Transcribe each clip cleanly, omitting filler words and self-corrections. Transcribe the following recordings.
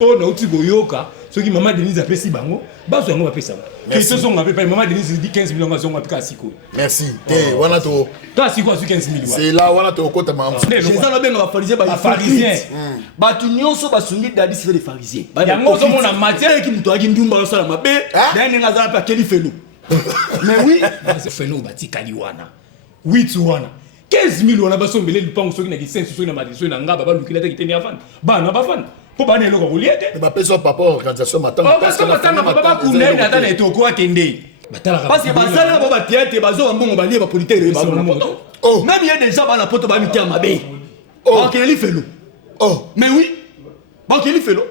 Oh na uti goyoka soki maman Denise apesi bango baso yango bapesa question son ngapé pa maman Denise dit 15 millions ngazonga pika siko merci te wana to ta siko asu 15 millions c'est là wana to kota maman les gens benga ba pharisiens ba pharisiens ba tu nyonso ba sungi dadi c'est des pharisiens yango zo mona matière qui muto aki ndumba sala mabe dani ngazala pa keli felo mais oui c'est felo bati kaliwana 8 wana 15 millions wana basombele lipango soki na kisenso soki na madiso na ngaba ba lukila te kiteni afana bana bafana po bana eloko kuliete ba peso papa organisation matanga parce que matanga papa kunde na tana etoko akende batala parce que basala ba tiete bazo mbongo balie ba politique ba poto oh même il y a des gens ba na poto ba mitia mabe oh keli felo oh mais oui ba keli felo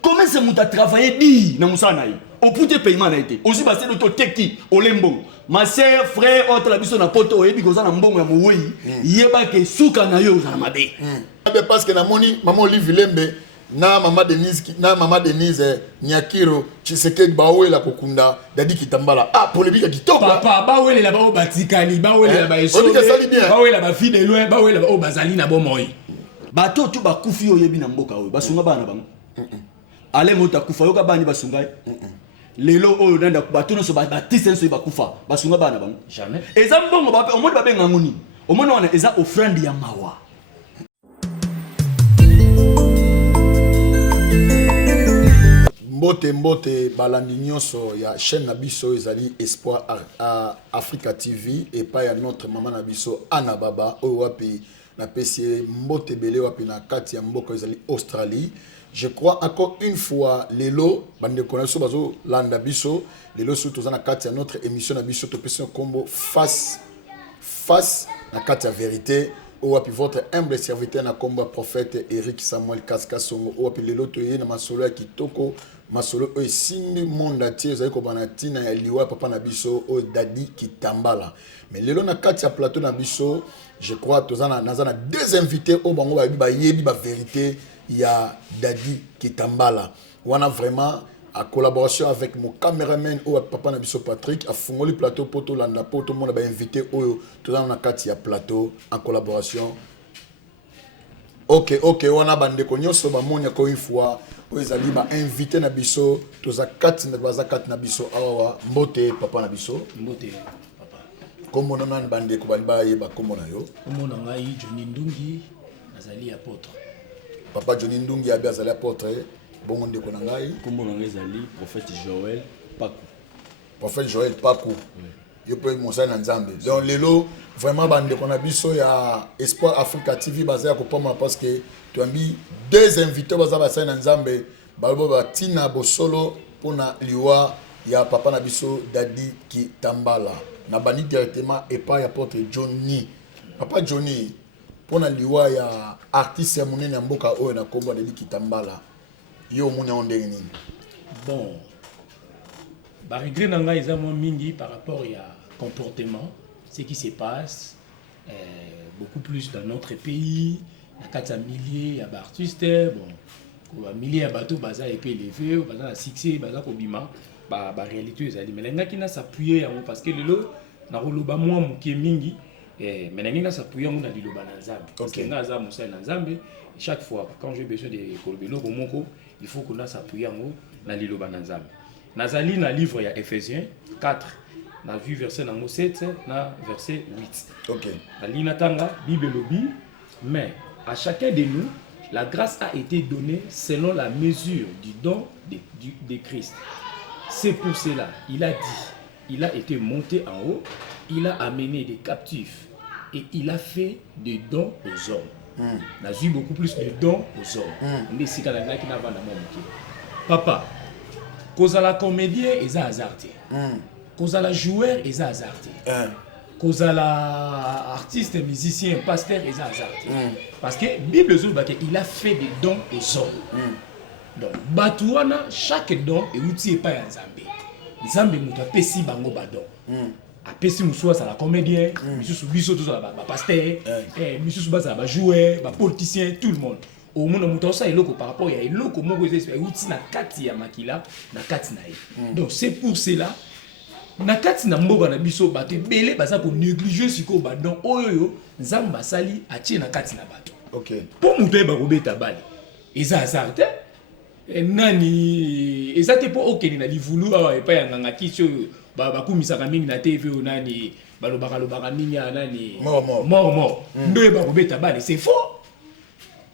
comment ça muta travailler dit na musana yi au pouté paiement na été aussi basé l'auto teki olembo ma sœur frère autre la biso na poto oyebi ko za na mbongo ya moyi yeba ke suka na yo za mabe parce que na moni maman Olive Lembe na maman Denise Nyakiro Tshisekedi bawela kokunda dadi kitambala polémique kitoko papa bawela la ba batikali bawela ba esolo bawela ba fille de loin bawela ba bazali na bomoyi bato tu bakufi oyebi na mboka oyo basunga bana bango ale mota kufa yoka bani basunga lelo oyo nanda bato no so batise so bakufa basunga bana bango jamais eza mbongo ba omoni ba benga nguni omoni wana eza offrande ya mawa mbote balandi nyonso ya chaîne na biso ezali Espoir Africa TV et pas ya notre maman na biso Anna Baba oyo wapi na pesi mbote belé wapi na kati ya mboka ezali Australie. Je crois encore une fois lelo bande konaso bazo landa biso lelo surtout na kati ya notre émission na biso to pesi combo face na kati ya vérité ou api votre humble serviteur na combo prophète Eric Samuel Kaskasongo ou api lelo to na masolo ya kitoko masolo o simbi monde atier za ko banatina ya liwa papa na biso o dadi kitambala mais lelo na kati ya plateau na biso je crois tozana nazana deux invités au bango ba yebi ba vérité ya dadi kitambala wana vraiment en collaboration avec mon caméraman ou papa na biso Patrick a fungoli plateau poto landa poto mona ba invité oyo tozana na kati ya plateau en collaboration ok wana bande ko nyonso ba monya ko une fois ezali ba invité na biso toza kati na baza kati na biso awa mbote papa na biso mbote papa comme on a bande ko ba yeba comme na yo comme on a eu Johnny Ndungi azali apôtre papa Johnny Ndungi abi azali apôtre bongo ndeko na ngai comme on ezali prophète Joël Paku yo pe monsa na nzambe donc lelo vraiment bande ko na biso ya Espoir Africa TV bazaya ko poma parce que tu ambi deux invités bazaba sa na nzambe balobo batina bosolo pona liwa ya papa na biso dadi kitambala na bani directement et pas apôtre Johnny papa Johnny pona liwa ya artiste ya munene ya mboka oyo na kombo dadi kitambala yo muna ondenge nini bon ba regret nanga eza mo mingi par rapport à comportement ce qui se passe beaucoup plus dans notre pays na kati ya milliers ya ba artiste bon ko milliers ya bato baza épais élevé baza na succès baza ko bima ba réalité ezali mais ngaki na s'appuyer yango parce que lelo na koloba mwa muke mingi mais ngaki na s'appuyer yango na liloba na nzambe parce que nga za musa na nzambe chaque fois quand j'ai besoin de kolobelo bomoko il faut qu'on s'appuyer yango na liloba na nzambe nazali na livre ya Ephésiens 4 na vu verset nango 7 na verset 8 OK na lina tanga bible lobi mais à chacun de nous la grâce a été donnée selon la mesure du don de Christ. C'est pour cela il a dit il a été monté en haut, il a amené des captifs et il a fait des dons aux hommes. N'a eu beaucoup plus de dons aux hommes. Mais c'est quand même qui n'a pas papa cause la comédien et ça hasardé. Cause la joueur et ça hasardé. Cause la artiste, musicien, pasteur et ça hasardé. Parce que Bible il a fait des dons aux hommes. Donc batouana chaque don est outil pas en Zambie. Zambie muta pesi bango badon. Apesi musuwa ça la comédien, mususu biso tout ça ba pasteur, mususu ba ça ba joueur, ba politicien, tout le monde. Au monde muta ça eloko par rapport ya eloko moko ezespé outil na kati ya makila na kati na ye. Donc c'est pour cela na kati na mboka na biso bato belé baza ko négliger siko badon oyo nzamba sali atie na kati na bato. OK. Pour muto ba robeta bali. Eza hasard. nani ezate po okeni na livulu awa epa ya nganga kiso bakumisaka mingi na TV nani balobaka mingi ya nani mort ndo eba kobeta bale c'est faux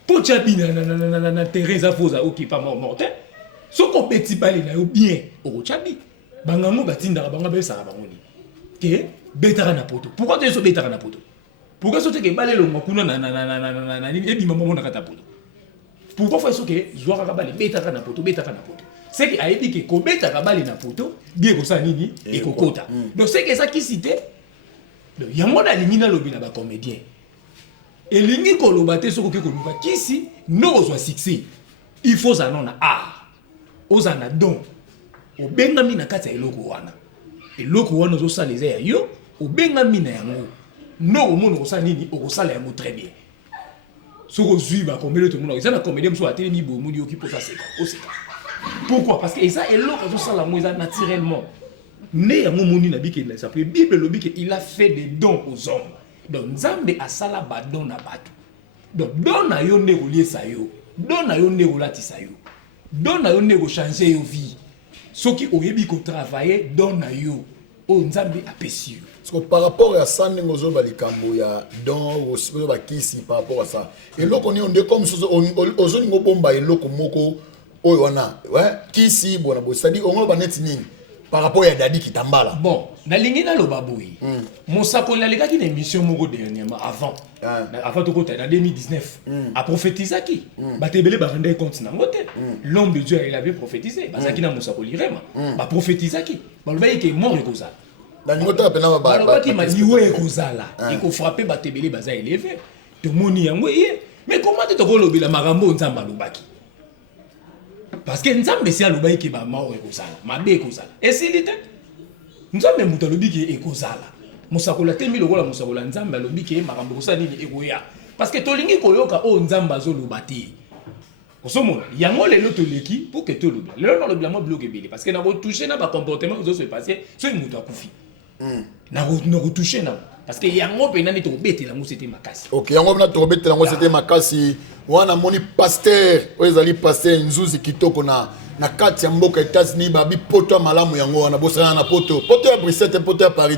po tchabina na Teresa Foza okipa mort soko beti bale na yo bien okochabi bangango batindaka banga besaka bangoni ke betaka na poto pourquoi tu so betaka na poto pourquoi so te ke bale lo makuna na nini ebi maman na kata poto pourquoi faut que joueur kabali betaka na poto c'est que ayebi ke ko betaka bale na poto bien ko sa nini et kokota donc c'est que ça qui cité donc yango na lingi na lobi na ba comédien et lingi ko lobate soko ke ko luba kisi no zo succès il faut ça non na ozana don obengami na kati ya eloko wana zo saleza ya yo obengami na yango no omona ko sa nini okosala yango très bien. Soko zuiba combien tout le monde ça na comédien so ateli mi bo mudi okipo ça c'est pourquoi parce que ça est l'autre so sala moi naturellement né ya moni na biki na ça peut Bible le biki il a fait des dons aux hommes donc Nzambe a sala ba don na bato donc don na yo ndeko liesa yo don na yo ndeko latisa yo don na yo ndeko changer yo vie soki oyebi ko travailler don na yo o Nzambe apesi yo. Parce que par rapport à ça, nous avons des cambo ya dans aussi bakisi par rapport à ça. Et là on est comme aux on bomba et loko moko oyona ouais kisi bona bo c'est-à-dire on va net nini par rapport à Dadi Kitambala. Bon, na lingi na loba boy. Mon sakoli na leka ki na émission moko dernièrement avant to kota en 2019 a prophétisé qui batebele ba rendre compte na ngote l'homme de Dieu il avait prophétisé bazaki na mosakoli rema ba prophétisé qui ba loba ke mort ekozala balobaki maniwe ekozala ekofrappe batebele baza élevé tomoni yango ye mais comment te tokolobela makambo Nzambe alobaki parce que Nzambe si alobaki ke bamao ekozala mabe ekozala esili te Nzambe mutu alobiki ekozala mosakola temi lokola mosakola Nzambe alobiki makambo ekosala nini ekoya parce que tolingi koyoka o Nzambe azoloba te osomona yango lelo toleki pour que toloba lelo na lobila mo bloc ebele parce que na retoucher na ba comportement ozo se passer so mutu akufi na retoucher na parce que yango pe nani to betela ngo c'était makasi. OK yango na to betela ngo c'était makasi wana moni pasteur oyezali pasteur Nzuzi Kitoko na kati ya mboka États-Unis babi poto malamu yango wana bosana na poto ya Bruxelles poto ya Paris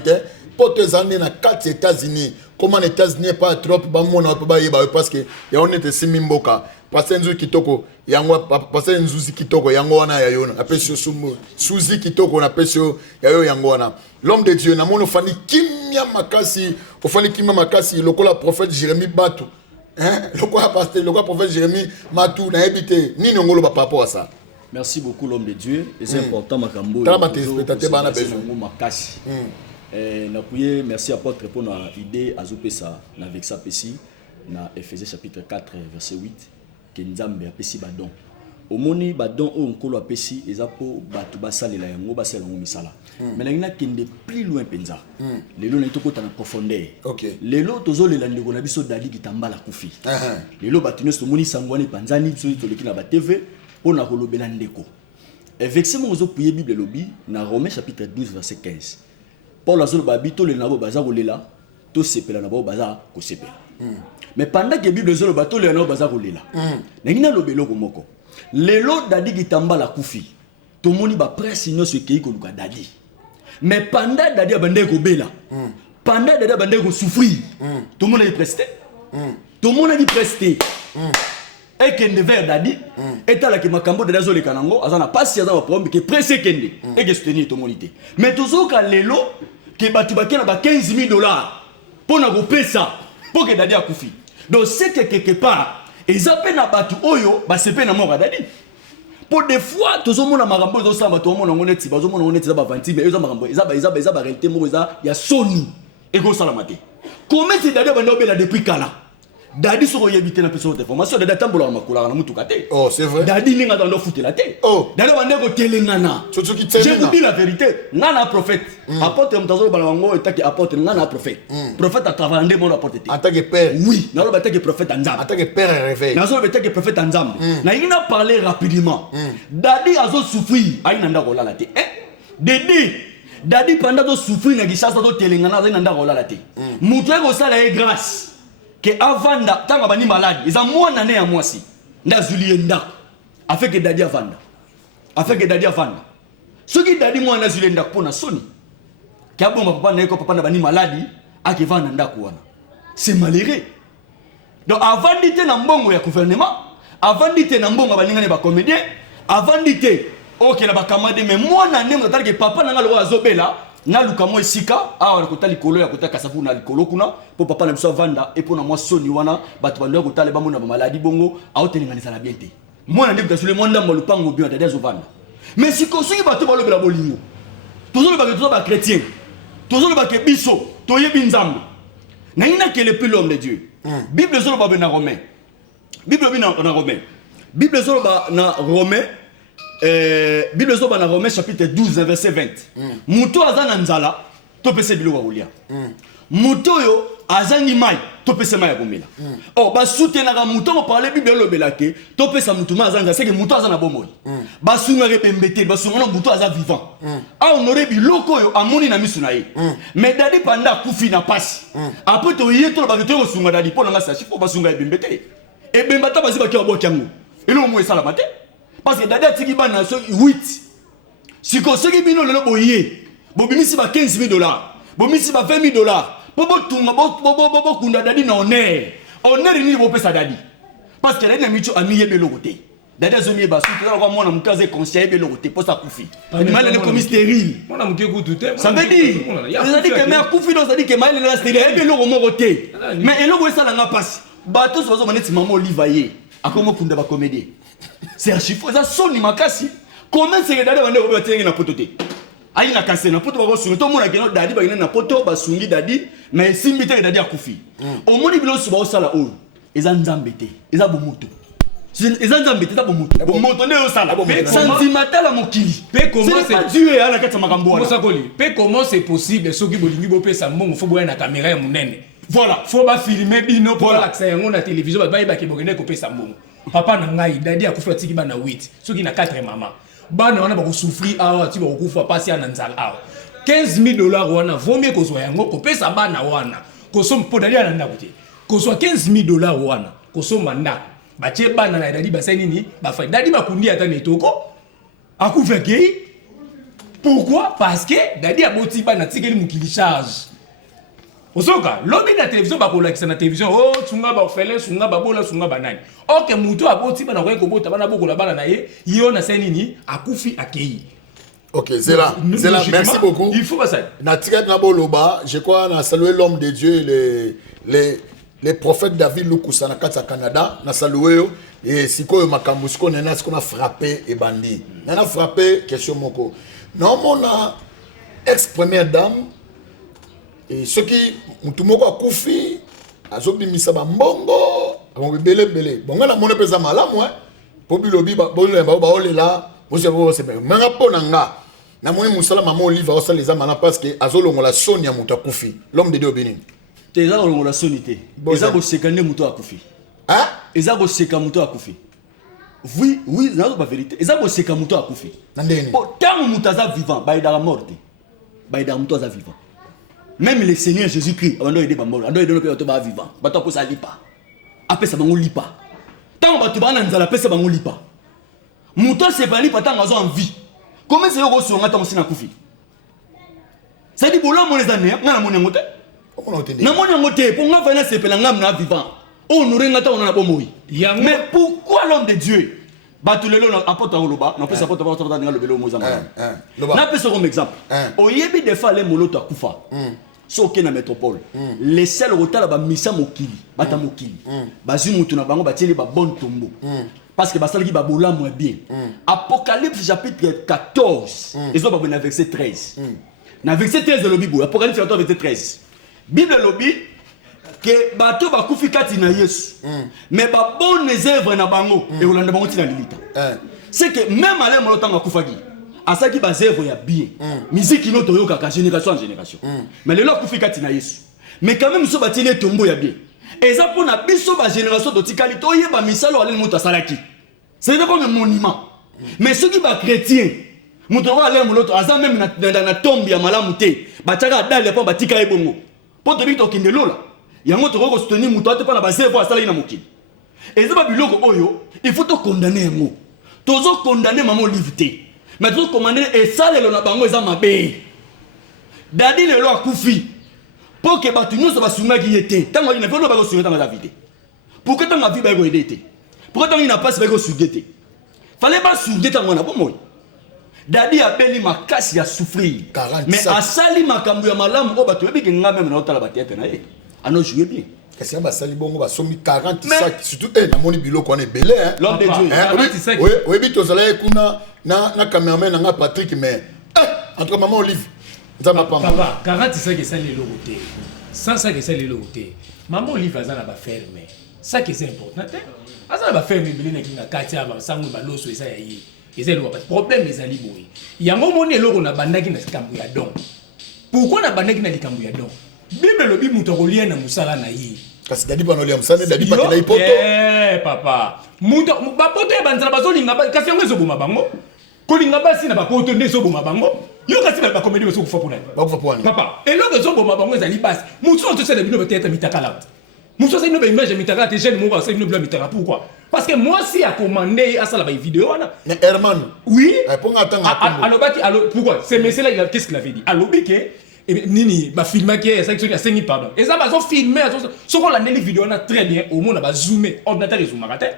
poto ezande na kati ya États-Unis comment les États-Unis pas trop ba mona ba yeba parce que ya on était simi mboka pasteur Nzuzi Kitoko yango pasteur Nzuzi Kitoko yango wana ya yona apesio Suzi Kitoko na pesio ya yo yango wana l'homme de Dieu na mono fani kimia makasi ofani kimia makasi lokola prophète Jérémie Batu lokola pasteur lokola prophète Jérémie Matu na ebité nini ngolo ba par rapport à ça. Merci beaucoup l'homme de Dieu et c'est important makambo tama téléspectateur bana besoin makasi na kuye merci apôtre pour na idée azopesa na avec ça pesi na Ephésiens chapitre 4 verset 8 que Nzambe apesi badon omoni badon o nkolo apesi ezapo batu basalela yango basala ngo misala mais na ngina kende plus loin penza lelo na itokota na profondeur lelo tozolela ndeko na biso Dadi Kitambala kufi lelo batu nyonso moni sangwani panzani biso toleki na ba TV pona kolobela ndeko verset mo zo prier Bible lobi na Romains chapitre 12 verset 15 Paul azolo babi to le nabo baza kolela to sepela nabo baza ko sepela mais pendant que Bible zolo bato le nabo baza kolela ngina lobelo ko moko lelo Dadi Kitambala kufi to moni ba presse nyonso kei ko luka Dadi mais pendant Dadi abande ko bela pendant Dadi abande ko souffrir to mona y presté to mona y presté et kende vers Dadi etala ke makambo de dazo le kanango azana pasi azana problème ke pressé kende et que soutenir to monité mais tozoka lelo ke batu bakena ba $15,000 pour na ko pesa pour que Dadi akufi donc c'est que quelque part ezape na batu oyo ba sepe na moko Dadi pour des fois tozomona makambo zo samba to mona ngone ti bazomona ngone ti za ba 20 mais eza makambo eza ba réalité moko eza ya soni et ko sala mate comment c'est Dadi bando bela depuis kala Dadi soko yebite na personne d'information Dadi tambola makula na mutu kate oh c'est vrai Dadi ninga dans foutre la tête oh Dadi bande ko telengana je vous dis la vérité ngana prophète apôtre mtazo balango etaki apôtre ngana prophète prophète a travaillé mon apôtre en tant que père oui na lo bataki prophète Nzambe en tant que père réveil na zo bataki prophète Nzambe na ngina parler rapidement Dadi azo souffrir aina ndako la te Dadi pendant de souffrir na gisasa do telengana aina ndako la te mutu eko sala e grâce que avant tanga bani malade ils ont moins année à moi si nda zulie nda afin que dadi avanda ce qui dadi moi na zulenda pona soni kia bomba papa na ko papa na bani maladi akivana ndako wana c'est malheureux donc avant d'être na mbongo ya gouvernement avant d'être na mbongo balingane ba comédien avant d'être OK na ba kamade mais moi na ndenge natali que papa na ngalo azobela na luka mo esika awa na kotali kolo ya kotaka safu na likolo kuna po papa na biso vanda et pona moi soni wana bato bando kotala ba mona ba maladi bongo aotelinganisa na bien te moi na ndenge kasule monda mo lupango bio tade azovanda mais si ko soki bato balobela bolingo toujours ba chrétien toujours ba ke biso toyebi nzambe na ina que le plus l'homme de Dieu Bible zolo ba na Romain Bible na Romain Bible zolo ba na Romain Bible zolo ba na Romain chapitre 12 verset 20 muto azana nzala to pese biloko kolia muto yo azangi mai to pese mai ya komela oh ba soutenaka muto mo parler Bible lobela ke to pese muto ma azanga c'est que muto azana bomoi ba sunga ke pembete ba sunga muto aza vivant a honorer biloko yo amoni na misu na ye mais dadi panda kufi na pasi après to yeto ba to sunga dadi pona nga sachi po ba sunga pembete e bembata ba ziba ki obo kyango elo mo esala mate parce que dadi atiki bana so 8 siko soki bino lelo boye bobimisi ba $15,000 bomisi ba $20,000 bobo tunga bobo kunda dadi na honneur ni bo pesa dadi parce que dadi na micho amiye beloko te dadi azomiye ba suti na kwa mwana mkaze conseiller beloko te posa kufi ni mal ne komi stérile mwana mke kutu te ça veut dire ça dit que mais kufi no ça dit que mal ne stérile beloko moko te mais eloko esala nga passe bato so maneti mama olivaye akomo kunda ba comédie c'est archifo ça soni makasi comment c'est que dadi bande ko batengi na poto te ayi na kase na poto ba sungi to mona keno dadi ba na poto ba sungi dadi mais simbi te dadi akufi o moni bilo so ba osala o eza nzambe te eza bomuto eza nzambe te eza bomuto ne osala sentimental à mokili pe comment c'est Dieu ala kata makambo wana mosakoli pe comment c'est possible soki bolingi bo pesa mbongo fo boya na caméra ya munene voilà faut ba filmer bino pour l'accès yango na télévision ba ba ke bokene ko pesa mbongo papa na ngai dadi akufi atiki bana 8 soki na 4 mama bana wana ba ko souffrir awa ti ba ko kufa pasi na nzala awa $15,000 wana vaut mieux ko zo yango ko pesa bana wana ko som po dadi na ndako te ko so $15,000 wana ko so manda ba tie bana na dadi ba sani ni ba fa dadi ba kundi ata netoko akufa kei pourquoi parce que dadi aboti bana tikeli mukili charge osoka lobi na télévision ba ko lakisa na télévision oh tunga ba ofele sunga ba bola sunga banani OK muto aboti bana ko ekobota bana bokola bana na ye yo na sani ni akufi akei. OK, Zéla, merci beaucoup. Il faut pas ça. Natigat Naboloba, je crois na salué l'homme de Dieu les prophètes David Lukusa na kata Canada, na salué et siko makambusko nena ce qu'on a frappé et bandit. Nana frappé question moko. Non mon ex première dame et ceux qui mutumoko akufi azobi misaba mbongo, on belé. Bon na mona pesa malamu po bilobi ba olela. Vous savez, na moi musala mama Oliva osa les amana parce que azolongo la Sonia mutakufi l'homme de Dieu béni te za longo la sonité eza ko sekane muto akufi hein eza ko seka muto akufi oui na ba vérité eza ko seka muto akufi ndeni bon tant muto za vivant ba ida morte ba ida muto za vivant même le Seigneur Jésus-Christ ando aider ba mort ando aider no pe to ba vivant ba to ko sa lipa apesa bango lipa tant ba to ba na nzala pesa bango lipa muto se bali patanga zo en vie comment c'est yo songa tant sina kufi ça dit bola mo les années ngana mo nyangote na mo nyangote pour nga vana se pela ngam na vivant honorer ngata on na bomoi mais pourquoi l'homme de Dieu batulelo na apota oloba na pesa apota apota na lobelo mo zama na pesa comme exemple oyebi de fa le moloto akufa soki na métropole les seuls rotala ba misa mokili bata mokili bazu mutu na bango batieli ba bon tombo parce que basalaki ba bola moins bien Apocalypse chapitre 14 ils ont pas na verset 13 na verset 13 le Bible Apocalypse 14 verset 13 Bible lobi que bato ba kufi kati na Yesu mais ba bonnes œuvres na bango et olanda bango tina lilita c'est que même aller mo lotanga kufaki asaki ba œuvres ya bien musique ino to yoka ka génération en génération mais le lot kufi kati na Yesu mais quand même so batili tombo ya bien et ça pour na biso ba génération de tikali to yeba misalo ale moto salaki c'est comme un monument mais ceux qui ba chrétien moto va aller moto asa même na tombe ya malamu te bataka dale pa batika ebongo po to bito kinde lola yango to ko soutenir moto ate pa na ba zéro asala ina mokili et ça ba biloko oyo il faut to condamner yango tozo condamner maman Olive te mais tozo commander et ça le na bango eza mabe dadi le lo akufi pour que batu nyonso basungaki yete tango ina felo ba ko sunga tango la vie pour que tango vie ba ko aider te pour que tango ina passe ba ko sugete fallait pas sugete tango na bomoy dadi abeli makasi ya souffrir mais asali makambu ya malamu ko batu ebi kinga même na otala batete na ye ano jouer bien kasi ya basali bongo basomi 40 sacs surtout na moni biloko on est belé hein l'homme de Dieu oui oui bito zala kuna na cameraman nga Patrick mais entre maman Olive papa 40 sacs ça les logoté 100 sacs ça les logoté maman Olive azana ba ferme ça qui c'est important azana ba ferme belé na kinga katia ba sangu ba loso esa yayi eza le problème ezali boye yango moni eloko na bandaki na kambu ya don pourquoi na bandaki na likambu ya don bible lobi muto kolia na musala na yi kasi dadi bano lia musala dadi patela ipoto papa muto ba poto ya banzala bazolinga kasi yango ezoboma bango kolinga basi na ba poto nde ezoboma bango yo kasi ba comédie baso kufa pona papa eloko ezoboma bango ezali basi muto to sala bino beteta mitakala muto sala bino ba image mitakala te jeune mo ba sala bino bla mitakala pourquoi parce que moi si a commandé à ça la vidéo wana mais Herman oui pour attendre alors pourquoi c'est mais c'est là qu'est-ce qu'il avait dit alors bike nini ba filmer qui ça qui a saigné pardon et ça va so filmer so qu'on la les vidéo on a très bien au monde ba zoomer ordinateur zoom makate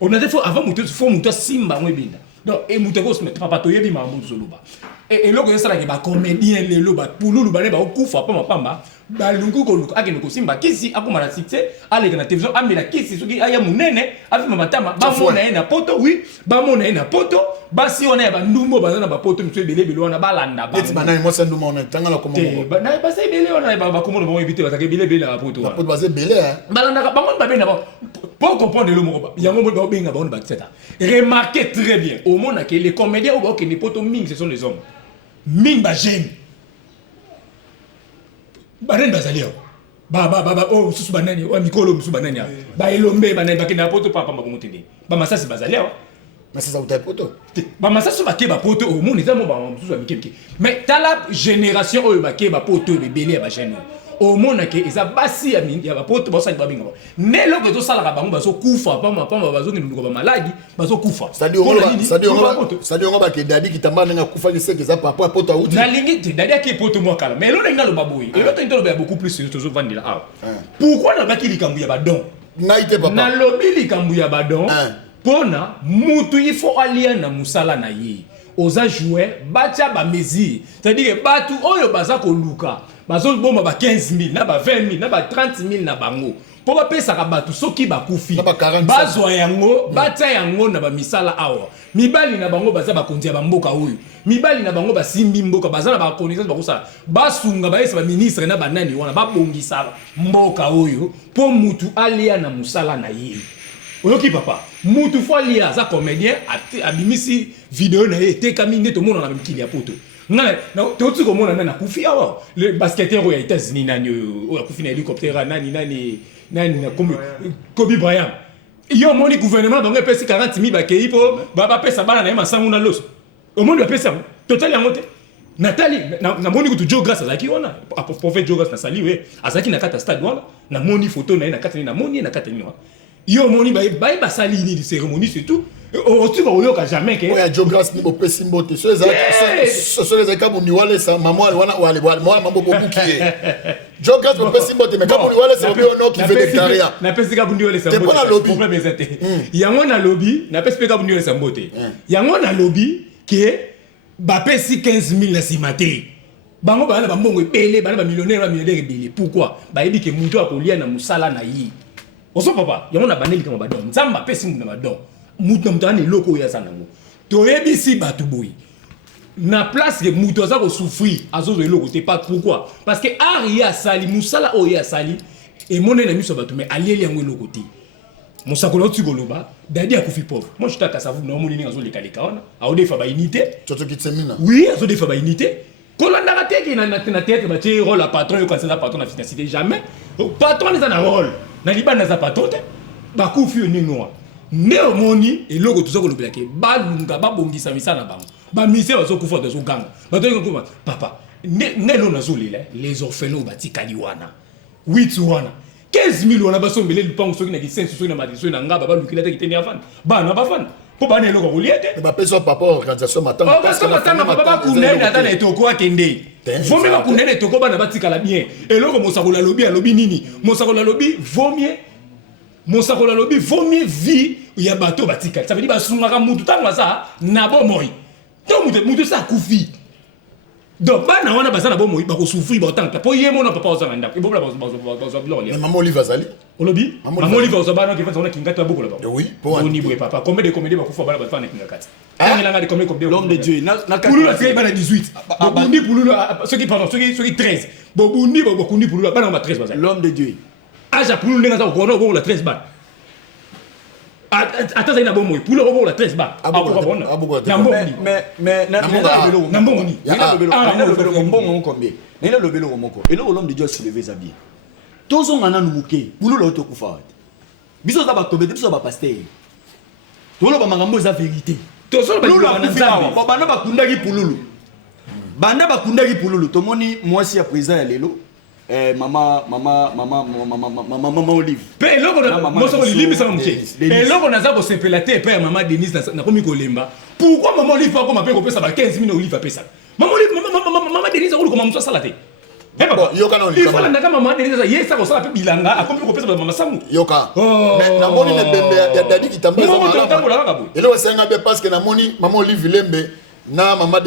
on a des fois avant muto faut muto simba mo binda donc et muto ko se mettre papa to yebi mambo zoluba et loko ça là que ba comédien les loba pululu ba ne ba kufa pa mapamba ba lungu ko luko akene ko simba kisi akoma na succès ale na télévision amela kisi soki aya munene afima matama ba mona na poto oui ba mona na poto ba si on a ba ndumbo ba na ba poto mtwe belebe lona ba landa ba eti banani mo sandu mo na tanga la komo ba na ba sai bele ona ba komo mo éviter ba ke belebe la poto ba poto ba sai bele hein ba landa ba mo ba bena ba pour comprendre le mot yango mo ba benga ba on ba tseta remarquez très bien au monde que les comédiens au que les poto ming ce sont les hommes ming ba j'aime banani bazali ba oh susu banani wa mikolo musu banani ba elombe banani bakenda poto papa mabomutende ba masasi bazali mais ça uta poto ba masasi ba ke ba poto au monde za mo ba musu ba mikemke mais tala génération oyo ba ke ba poto bebele ba jeune au monde que eza basi ya ba poto ba sali ba binga ne loko to sala ka bango ba so kufa pamba bazo ngi nduko ba maladi ba so kufa c'est-à-dire on ba ke dadi kitamba nga kufa ni seke za papa poto auti na lingi te dadi ki poto mo kala mais lo na ngalo baboyi e lo to ndolo ba beaucoup plus sur toujours vandila pourquoi na ba ki likambu ya ba don na ite papa na lobi likambu ya ba don pona mutu il faut alia na musala na yi oza jouer batia ba mesure c'est-à-dire batu oyo baza ko luka bazo bomba ba 15 000 na ba 20 000 na ba 30 000 na bango po ba pesa ka batu soki ba kufi bazwa yango batia yango na ba misala awa mibali na bango baza ba kondia ba mboka oyo mibali na bango ba simbi mboka baza na ba connaissance ba kosa basunga ba esa ba ministre na banani wana ba bongisa mboka oyo po mutu alia na musala na ye oyoki papa mutu fo alia za comédien abimisi vidéo na ye te kaminde to mona na mkili ya poto na tu komona na kufi awa le basketteur aux États-Unis nani o kufi na hélicoptère nani na Kobe Bryant yo moni gouvernement bango pesi 40 000 bakei po ba pesa bana na masangu na loso au monde pesa total ya moté Nathalie na moni kutu Joe Grass azaki wana prophète Joe Grass na sali we azaki na kata stade wana na moni photo na kata na moni na kata ni yo moni ba sali ni cérémonie c'est tout tu vas oyoka jamais que oya Joe Grass ni bopesi mbote so les akabu ni wale sa maman wana wale moi mambo bokuki Joe Grass bopesi mbote mais kabu ni wale sa obi ono qui veut déclarer na pesi kabu ni wale sa mbote problème ezate yango na lobby na pesi kabu ni wale sa mbote yango na lobby que ba pesi 15 000 na simate bango bana ba mbongo ebele bana ba millionnaire ebele pourquoi ba yebi ke muto akolia na musala na yi oso papa yango na baneli kama badon nzamba pesi mu na badon mutu mutane loko ya sanango toyebi si batu boyi na place que mutu za ko souffrir azozo eloko te pas pourquoi parce que aria sali musala oya sali et mon ennemi so batu mais alieli yango eloko te musakolo tsikoloba dadi akufi pauvre moi je taka savu na omoni ninga zo lekaleka wana aodefa ba unité toto kitsemina oui azodefa ba unité kolanda rateki na tête ba tie rôle à patron yo quand c'est la patron na financité jamais patron les na rôle na libana za patron te ba kufi ni noa ne omoni eloko tuzo ko lobela ke balunga babongisa misana bango ba mise bazo kufa de zo ganga ba to ko papa ne lo na zo les orphelins batikali wana 8 wana 15 000 wana basombele lupango soki na kisenso soki na madiso na ngaba balukila te kiteni afana bana bafana pour bana eloko koliete mais bapeso papa organisation matanga parce que matanga papa kunene ata na etoko akende vaut mieux kunene etoko bana batikala bien eloko mosakola lobi nini mosakola lobi vaut mieux vie ya bato batikala ça veut dire basungaka mutu tanga ça na bomoi donc mutu ça kufi donc bana wana basana bomoi ba ko souffrir ba tanga po yemo na papa ozanga ndako ibobla ba bilo mais maman Olive azali olobi maman Olive ozabana ki fata ona kingata beaucoup là-bas oui pour on niveau papa combien de comédies ba kufa bana ba fana kingakati l'homme de Dieu Pouloulou a tiré bana 18 bobundi Pouloulou ceux qui 13 bobundi bokundi Pouloulou bana ba 13 l'homme de Dieu aja Pouloulou ndenga za ko ko la 13 bana attends ça ina bon moi Pouloulou ko la 13 bana mais l'homme de Dieu a soulevé sa vie tous on ana nubuke Pouloulou auto kufa biso za ba tobete biso ba pasteur tolo ba makambo za vérité banda bakundaki Pouloulou tomoni mwasi ya président ya lelo mama Olive pe eloko moso limbisa mke eloko naza ko sepela te pe mama Denise na komi kolemba pourquoi mama Olive pa ko mape ko pesa ba 15 000 Olive apesa mama Denise ko koma muso sala te il faut la ndaka mama Denise yesa ko sala pe bilanga akomi ko pesa ba mama Samu yoka mais na moni ne bembe ya dadi kitamba eloko senga be parce que na moni mama Olive lembe na mama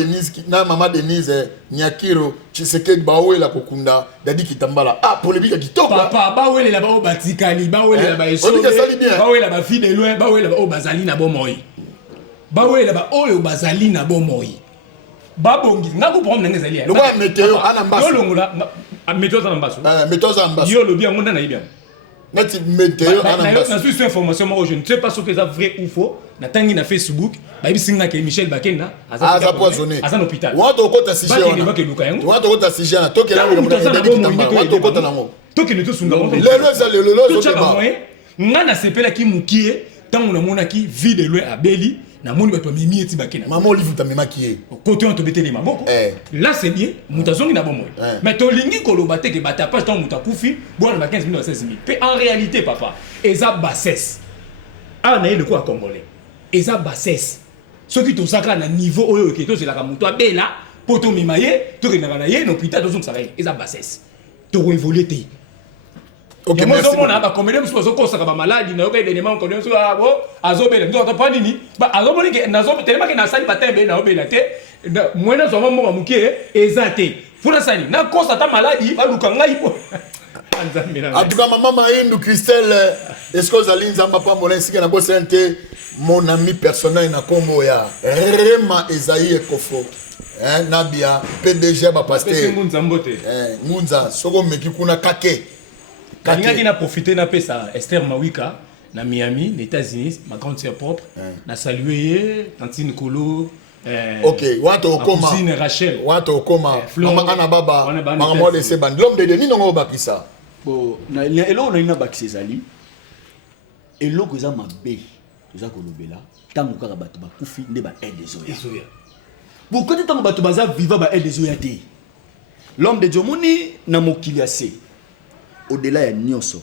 Denise Nyakiro Tshisekedi bawela kokunda dadi kitambala polémique kitoko papa bawela ba o batikali bawela ba esole bawela ba fille de loin bawela ba o bazali na bomoi bawela ba oyo bazali na bomoi babongi ngako problème nanga zali lo ba météo ana mbaso yo longola météo za mbaso yo lo bien ngona na yibia nati météo ana mbaso na suis information moi je ne sais pas ce que c'est vrai ou faux na tangi na Facebook ba bisinga ke Michel Bakena aza poisonné aza na hôpital wato kota sujet na tokela wato kota nango tokene to sunga lelo ngana sepela ki mukie tango na mona ki vie de loin abeli na moni bato mimi eti Bakena maman Olive tamema ki côté on to beteli maboko là c'est bien mutazongi na bomo mais to lingi koloba te ke batapage tant mutakufi bon na 15 000 à 16 000 pe en réalité papa eza bassesse na ile ko congolais eza bassesse soki to saka na niveau oyo ke to zelaka muto abela poto mimaye to ke na ye no hôpital to zonga eza bassesse to évoluer te. Ok, merci. Moi, on a combien de choses qu'on s'accorde maladie, na obé des manques, on a azobé, nous on pas nini, bah azobé que nazob tellement que na sali patin be na obé la té, moi na zoma mo muké ezate. Funa sali, na constate maladie, va lukanga ipo. En tout cas, maman Maïndou Christelle, est-ce que vous allez nous pas mon ainsi que na bossente mon ami personnel na Kombo ya Rema Esaïe Ekofo. Nabia PDG ba pasteur. Ngunza soko meki kuna kake. Quand a profité na pesa Esther Mawika na Miami, les États-Unis, ma grande sœur propre, na salué Tantine Kolo. Ok, wato okoma. Cousine Rachel. Wato okoma. Mama Ana Baba. Mama de Seban. L'homme de Denis non bakisa. Bon, na elo na ina bakisezali. Elo koza mabe. Toza kolobela. Tango kaka bato ba kufi nde ba aide zoya. Bon, quand tango bato baza viva ba aide zoya te. L'homme de Dieu moni na mokiliase. Au-delà de Nyonso,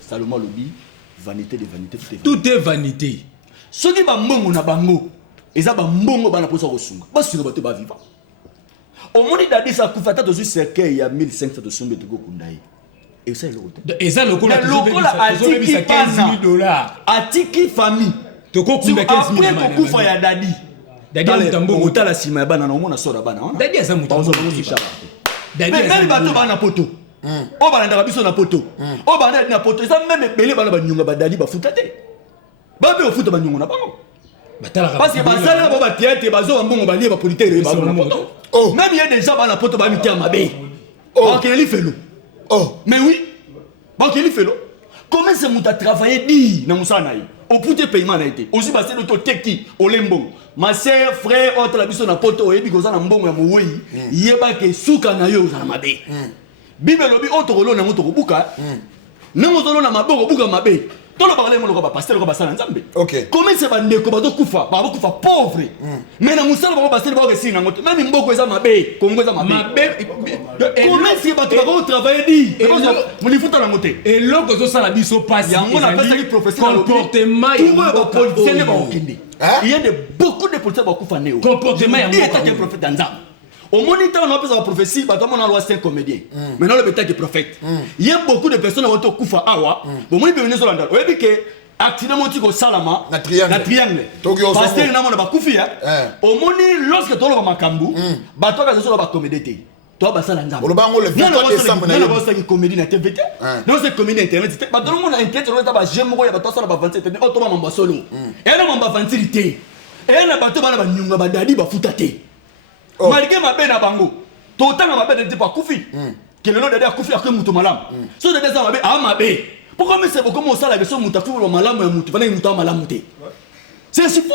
Salomon Lobi, vanité de vanité. Tout est vanité. Ce qui va mbongo na bango, et ça va mbongo bana posa kosunga. Ba sur bato ba vivant. Au monde d'adi sa kufata to cercueil il y a 1500 de sombe de gokundai. Et ça est le et ça le cola atiki $15,000. Atiki famille. To ko kunda 15,000. Après ko kufa ya dadi. Dadi mutambo mutala sima ya bana na omona sora bana. Dadi asa mutambo. Dadi bato bana poto. O balanda biso na poto o balanda na poto ça même belé bana banyunga badali bafuta te babe ofuta banyunga na bango parce que bazala ba batiate bazo mbongo bali ba politique ba na poto même il y a des gens bana poto ba mitia mabe ok li felo mais oui ok li felo comment ça muta travailler di na musana yi au puté paiement na été aussi basé de to teki olembo ma sœur frère autre la biso na poto oyebi ko za na mbongo ya moyi yeba ke suka na yo za mabe Bible lobi otokolo na motoko buka. Nango tolo na maboko buka mabe. Tout le parler mon pasteur le pasteur nzambe. OK. Comment c'est bandeko bazokufa pauvre. Mais na musala ba pasteur ba kesina ngoto. Même mboko eza mabe, Congo eza mabe. Comment c'est ba travailler dit? Mon lifuta na ngote. Et loko zo sala biso passe. On appelle ça professionnel comportement tout le politicien ba okende. Il y a beaucoup de politiciens ba kufa neo. Comportement ya mboko. Il est prophète nzambe. Au moniteur, on a appelé ça la prophétie, bah, on a loi c'est un comédien. Maintenant, le bétail est prophète. Il y a beaucoup de personnes qui ont été koufa awa. Bon, moi, je vais venir sur l'endroit. Vous voyez que accident monti ko salama na triangle. Parce que na mona ba kufi ya. Au moni lorsque tu as makambu, bah toi ka zo ba comédie. Toi ba sala nzamba. Le bango le 24 décembre na ba sa comédie na TVT. Non c'est comédie internet. Bah tout le monde a internet, on ba j'aime ko ya ba toi sala ba 27 o to ba mamba solo. Et na mamba 28 té. Et na ba to ba na ba nyunga ba dadi ba futate. Malgré ma belle à bango, tout le temps ma belle n'était pas koufi. Que le nom de koufi a que moutou malam. So de ça ma belle à ma belle. Pourquoi mais c'est comment ça la version moutafu le malam et moutou pendant moutou malam mouté. C'est si faux.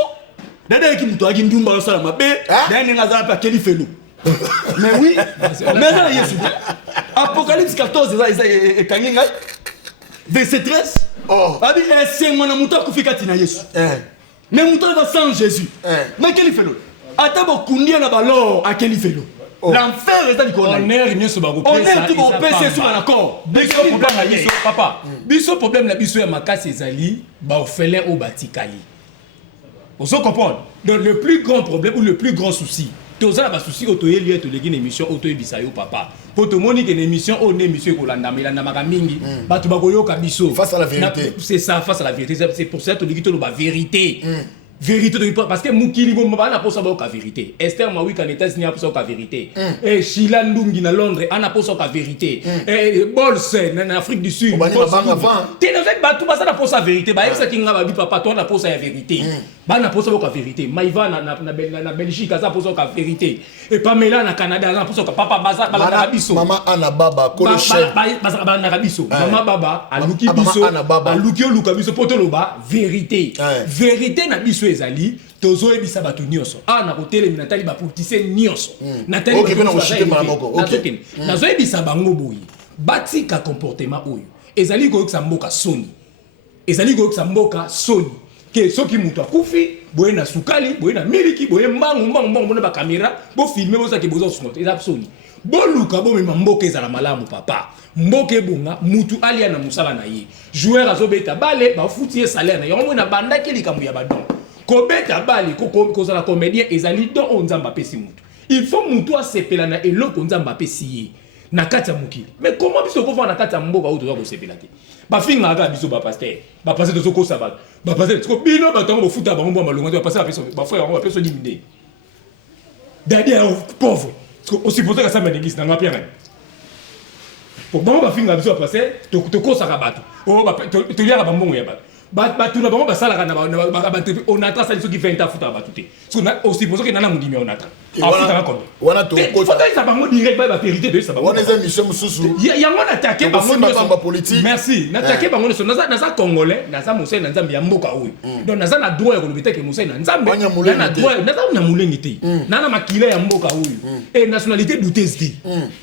D'ailleurs qui moutou a qui ndumba ça ma belle. D'ailleurs n'a pas pas quel fait nous. Mais oui, mais là Yesu. Apocalypse 14 et kanginga. Verset 13. Abi c'est mon moutou koufi katina Yesu. Mais moutou va sans Jésus. Mais quel fait nous? Attends, combien na balo à quel fait l'enfer est dans le corps. On est venu sur Bago. On est tout mon PC sur un accord. Biso problème la biso papa. Biso problème la biso ya makasi ezali ba ofele au batikali. Vous comprenez? Donc le plus grand problème ou le plus grand souci. Tous ça ba souci otoye lié to legi émission otoye bisayo papa. Pour tout monique une émission on émission ko landa milanda makamingi. Ba to ba koyoka biso. Face à la vérité. C'est ça face à la vérité. C'est pour ça to legi to ba vérité. Vérité parce que Mukili Bomba n'a pas sa vérité. Esther Mawi quand États-Unis a sa vérité. Et Sheila Ndungi na Londres a pas sa vérité. Et Bolse en Afrique du Sud. T'es dans cette bateau ça n'a pas sa vérité. Bah ça qui n'a papa toi n'a pas sa vérité. Bah n'a pas sa vérité. Maïva na Belgique ça pas sa vérité. Et Pamela na Canada n'a pas sa papa baza na biso. Maman Anna Baba kolo chef. Baza na biso. Maman Baba a luki biso. A luki luka biso potoloba vérité. Vérité na biso ezali tozo ebisa bato nyonso na hôtel Nathalie ba politicien nyonso Nathalie OK na koshite malamoko OK nazo ebisa bango boyi batika comportement oyo ezali ko yoksa mboka soni ke soki muto akufi boye na sukali boye na miliki boye mbangu na ba caméra bo filmer bo saki bozo sungote eza soni boluka bo mema mboka ezala malamu papa mboka ebonga mutu alia na musala na ye joueur azobeta bale ba futie salaire na yo na bandaki likambu ya badon kobeta bali ko la comédien ezali don on nzamba pesi mutu il faut mutu asepela na eloko nzamba pesi ye na kati ya mokili mais comment biso ko fa na kati ya mboka ou to ko sepela te ba finga ga biso ba pasteur to ko sabat ba pasteur ko bino ba tango futa ba ngomba malonga to passer ba frère on va peso limité dadi pauvre on suppose que ça me néglige na ngapia ngani pour ba finga biso ba pasteur to ko sakabatu o ba to liaka ba mbongo ya ba tu n'as pas ça la on a trace ceux qui fait un taf à battre so on suppose que nana mundimi on attend wana to ko ça va mo direct ba vérité de ça ba on est émission mususu ya ngona attaquer ba mo politique merci n'attaquer ba mo so naza congolais naza mosai na nzambe ya mboka oyo donc naza na droit ya kolobeta ke mosai na nzambe na droit naza na mulengi te nana makile ya mboka oyo et nationalité douteuse te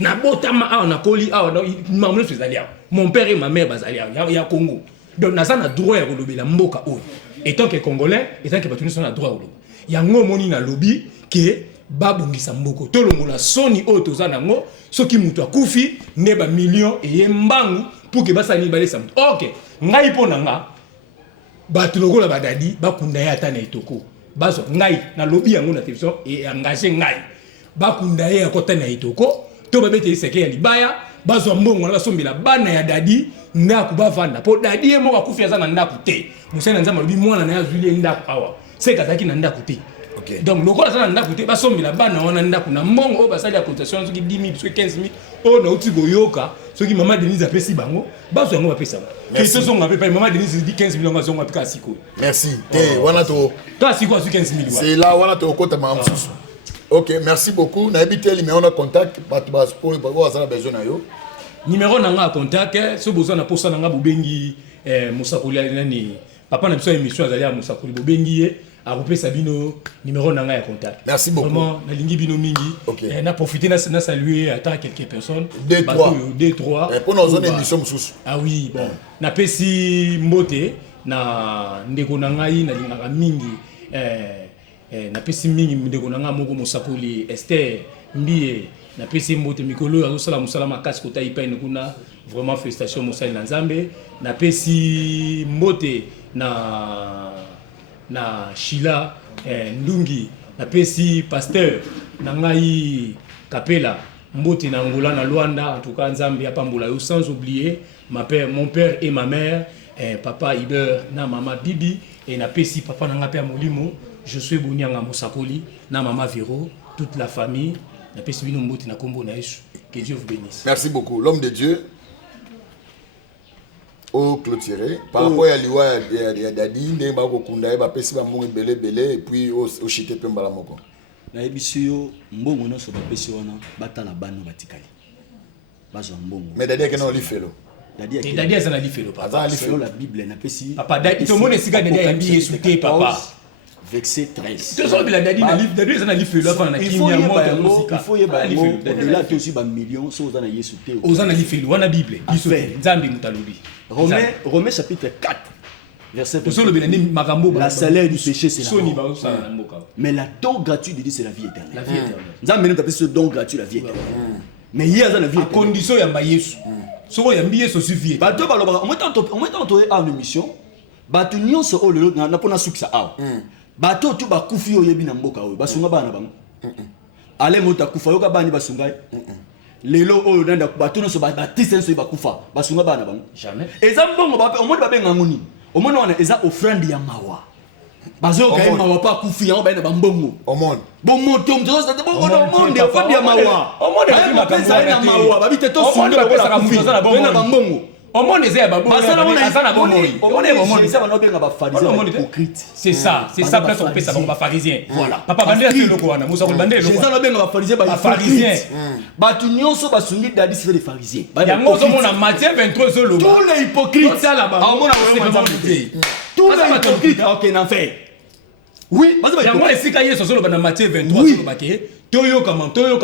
na botama a na koli a na mamle fezalia mon père et ma mère bazalia ya Congo. Donc naza na droit ya kolobela mboka oyo étant que congolais étant que batuni na droit oyo yango moni na lobby ke babongisa mboko to longola soni oyo toza nango soki mutu akufi ne ba million et mbangu pour que basani balesa mutu OK ngai pona nga batu lokola badadi bakunda ya ata na etoko bazo ngai na lobby yango na télévision et engagé ngai bakunda ya kota na etoko to babete seke ya libaya bazo mbongo na basombela bana ya dadi ndaku bavanda po dadi ye moko akufi aza na ndaku te musana nzamba lobi mwana na ya zulie ndaku awa se kazaki na ndaku te OK donc lokola aza na ndaku te basombela bana wana ndaku na mbongo oyo basali ya concession soki 10 000 soki 15 000 oyo na uti koyoka soki mama Denise apesi bango bazo yango bapesa kristo zonga pe mama Denise dit 15 millions zonga pika siko merci te wana to siko asu 15 millions c'est là wana to kota ma mususu OK merci beaucoup na habité numéro de contact bato bas pour ça besoin na yo numéro nanga contact so besoin na posa nanga bobengi musakoli nani papa na biso émission azali ya musakoli bobengi ye Aroupé Sabino, numéro nanga contact. Merci beaucoup. Vraiment, na lingi bino mingi. Okay. On a profité na saluer à quelques personnes. 2-3. Pour nos zones émission sous. Ah oui, bon. Na pesi mbote na ndeko nangai na lingaka mingi. Na pesi mingi ndeko nanga moko mosakoli Esther Mbie. Na pesi mbote mikolo azosala musala makasi kota ipene kuna. Vraiment félicitations Moussa Nzambe. Na pesi mbote na Shila Ndungi na pesi pasteur na ngai Kapela mbote na Angola na Luanda en tout cas Nzambe apambola yo sans oublier mon père et ma mère papa Iber na mama Bibi et na pesi papa na ngapé molimo je suis Bonianga Mosakoli na mama Viro toute la famille na pesi bino mbote na kombo na Yesu que Dieu vous bénisse. Merci beaucoup l'homme de Dieu. Au clôturé par rapport à liwa ya dadi ndemba ko kunda ba pesi ba mbongo belé et puis au chité pe mbala moko na ebisiyo mbongo no so ba pesi wana batala bano batikali bazo mbongo mais dadi ke no li felo dadi azana li felo papa selon la bible na pesi papa dadi to mone sika dadi yambi Yesu te papa verset 13 to so bila dadi na livre dadi azana li felo afana na kimia moto il faut yeba au-delà de aussi ba millions so ozana Yesu te ozana li felo wana bible Yesu nzambi mutalobi Romains chapitre 4 verset 20. La salaire du péché c'est la mort. Mais la don gratuit de Dieu c'est la vie éternelle. La vie éternelle. Nzambe nous appelle ce don gratuit la vie éternelle. Mais il y a la vie éternelle. À condition ya Yesu. Soko ya Yesu suffit. Bato baloba on mettant en émission. Bato nyonso o lelo na pona sukisa awa. Bato tu ba kufi oyebi na mboka oyo basunga bana bango. Ale mota kufa yoka bani basunga. Lelo oyo nanda bato nyonso batise nso bakufa basunga bana bango. Jamais. Eza mbongo ba omoni babenga nguni. Omoni wana eza offrande ya mawa. Bazo ka mawa pa kufi yango baina bambongo. Omoni. Bon moto mtozo sa bon monde offrande ya mawa. Omoni ba pesa ina mawa babite to sunga ba kufi na bambongo. Omoni eza ya babongo. Azana bongo. Omoni eza bano benga ba pharisien hypocrite. C'est ça place on pesa ba pharisien. Voilà. Papa bandela loko wana musa ko bandela loko. Eza no benga ba pharisien ba pharisien. Batu nyonso basungi dadi c'est des pharisiens. Yango zo mona Matthieu 23 zo loba. Tous les hypocrites. Tous les hypocrites. OK, n'en fait. Oui, yango esika Yesu zo loba na Matthieu 23 zo loba ke toyoka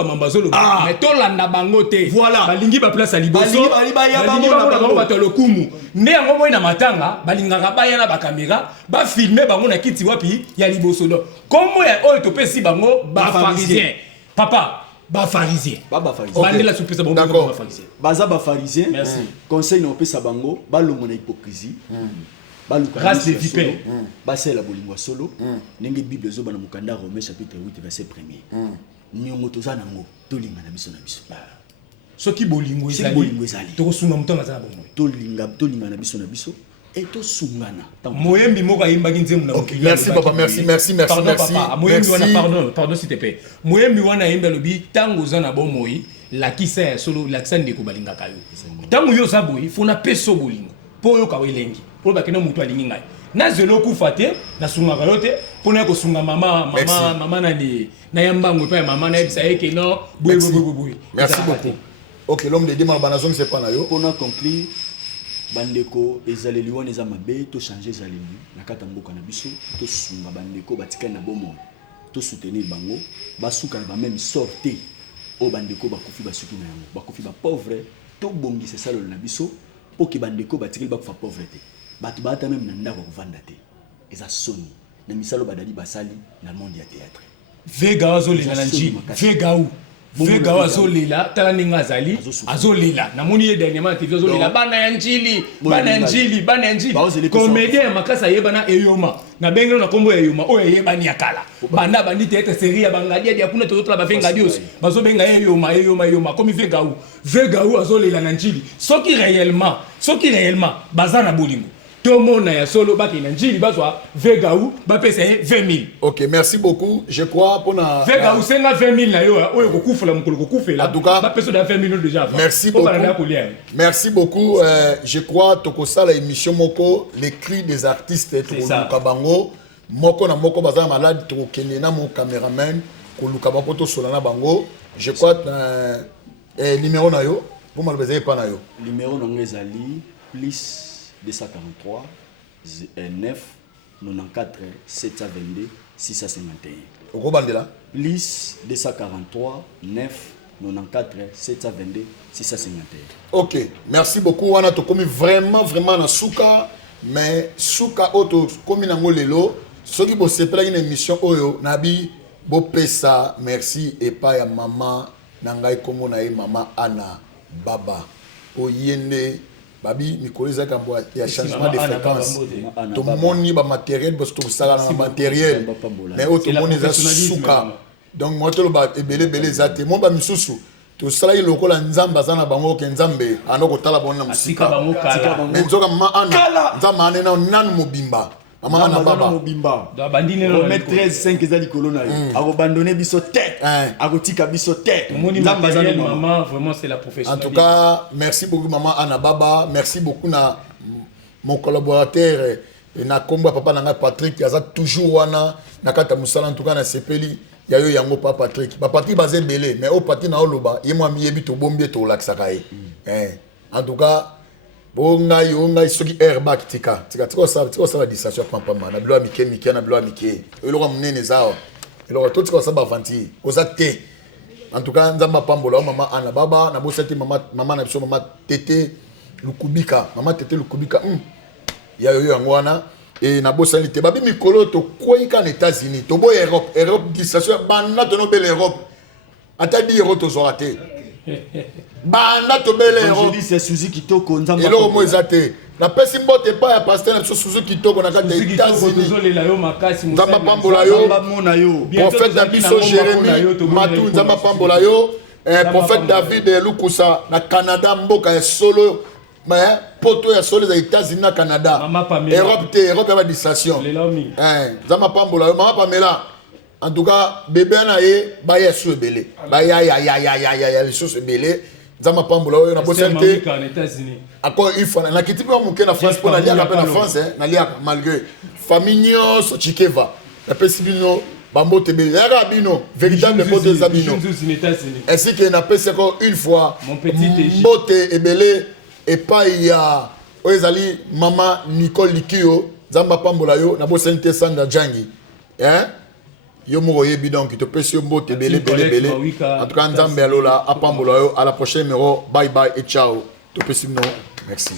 mambazo loba mais tolanda bango te. Voilà. Balingi ba place à liboso. Balingi ba bato lokumu. Nde yango boy na matanga balingaka ba yana ba caméra ba filmer bango na kiti wapi ya liboso do. Comme ya oyo to pesi bango ba pharisien. Papa ba pharisien. Ba pharisien. Bandela sou pesa bango ba pharisien. Baza ba pharisien. Merci. Conseil no pesa bango ba lomo na hypocrisie. Race de vipère. Basé la bolingwa solo. Nenge Bible zo bana mukanda Romains chapitre 8 verset 1er. Nyongo tozana ngo tolinga na biso na biso. Soki bolingo ezali. To sunga mutanga za bongo. Tolinga na biso na biso et to sungana. Moyembi moko ayimba kinzemu na mokili. Merci papa, merci. Papa, moyembi wana pardon s'il te plaît. Moyembi wana ayimba lobi tango za na bomoi la kisa ya solo la kisa ndeko balinga kayo. Tango yo za boyi fona peso bolingo. Po yo ka welengi. Po ba kena mutu alingi ngai. Na zelo kufa te na sunga kayote pona ko sunga mama na ni na yambango pa mama na ebisa yeke no boy. Merci beaucoup. OK, l'homme de Dieu banazong c'est pas na yo. Pona conclure bandeko ezaleli wana eza mabe to changer ezaleli na kata mboka na biso to sunga bandeko batikana na bomo to soutenir bango basuka na ba même sorte o bandeko bakufi basuki na yango bakufi ba pauvre to bongisa salolo na biso po ki bandeko batikeli bakufa pauvreté batu bata même na ndako kovanda te eza soni na misalo badali basali na monde ya théâtre vega azolela na nji vega azolela tala ninga azolela na moni ye dernièrement TV azolela bana ya njili comédien makasa yebana eyoma na bengelo na kombo eyoma oyo yebani ya kala banda bandi théâtre série ya bangadia dia kuna totola ba venga dios bazo benga eyoma comme vega azolela na njili soki réellement bazana bolingo Tomona ya solo baki na njili bazwa vega ou ba pesa 20 000. OK, merci beaucoup. Je crois pour na vega ou senga 20 000 na yo oyo kokufula mukolo kokufela. En tout cas, ba pesa de 20 000 déjà. Merci beaucoup. Merci beaucoup. Je crois tokosa la émission moko les cris des artistes to bango moko na moko bazana malade to kende na mon cameraman ko luka ba poto solana bango. Je crois numéro na yo pour mal besoin pas na yo. Numéro na ngezali plus 243 9 94 722 651. Oko bandela? Plus 243 9 94 722 651. Ok, merci beaucoup. On a commis vraiment dans Souka, mais Souka auto comme nango lelo, ceux qui bossent pour une émission oyo nabi bo pesa merci et pas ya maman nangai komo na maman Anna Baba oyende babi mikolo za kambo ya changement de fréquence. Tout le monde ni ba matériel parce que tout ça na matériel. Mais auto monde za Souka. Donc moi to ba ebele zate mo ba misusu to sala yi lokola nzamba zana bango ke nzambe anoko tala bonna musika mais nzoka mama ana nzamba anena nan mobimba mama ana baba mobimba do bandine no mettre 13 5 ezali kolona yo abandonner biso tête akotika biso tête nzamba zana maman vraiment c'est la professionnelle. En tout cas merci beaucoup maman ana baba, merci beaucoup na mon collaborateur na komba papa nanga Patrick aza toujours wana nakata musala en tout cas na sepeli ya yo yango pa Patrick ba Patrick bazé belé mais au Patrick na oloba ye moi miyebi to bombi to laksaka en tout cas bonga yo ngai soki airbag tika ça la distraction papa na blo mike na blo mike eloko munene zao eloko to tika ça ba vanti ozate en tout cas nzamba pambola mama ana baba na bosati mama na biso mama tete lukubika ya yo yango wana et na bosali te babi mikolo to koyika na États-Unis to bo Europe distraction bana to no belle Europe ata di Europe to zorate bana to belle Europe je dis c'est Suzuki Kitoko nzamba eloko mo ezate na pesi mbote pa ya pasteur na Suzuki Kitoko na kata États-Unis nzamba pambola yo prophète na biso Jérémie Matu nzamba pambola yo prophète David Lukusa na Canada mboka ya solo mais poto ya solo za États-Unis na Canada Europe ya distraction nzamba pambola yo mama Pamela en tout cas bébé na ye ba yesu ebele ba ya les choses ebele nzamba pambola yo na bosante encore une fois na kitipi wa muke na France pour na liaka pe na France na liaka malgré famille nyonso Chikeva na pesi bino bambote ebele yaka bino véritable pote za bino ainsi que na pesi encore une fois mbote ebele et pas il y a ezali mama Nicole Likio nzamba pambola yo na bosante Sandra Jangi yo moko yebi donc te pesi yo mbote belé en tout cas nzambe alola apambola yo à la prochaine numéro bye bye et ciao te pesi no merci.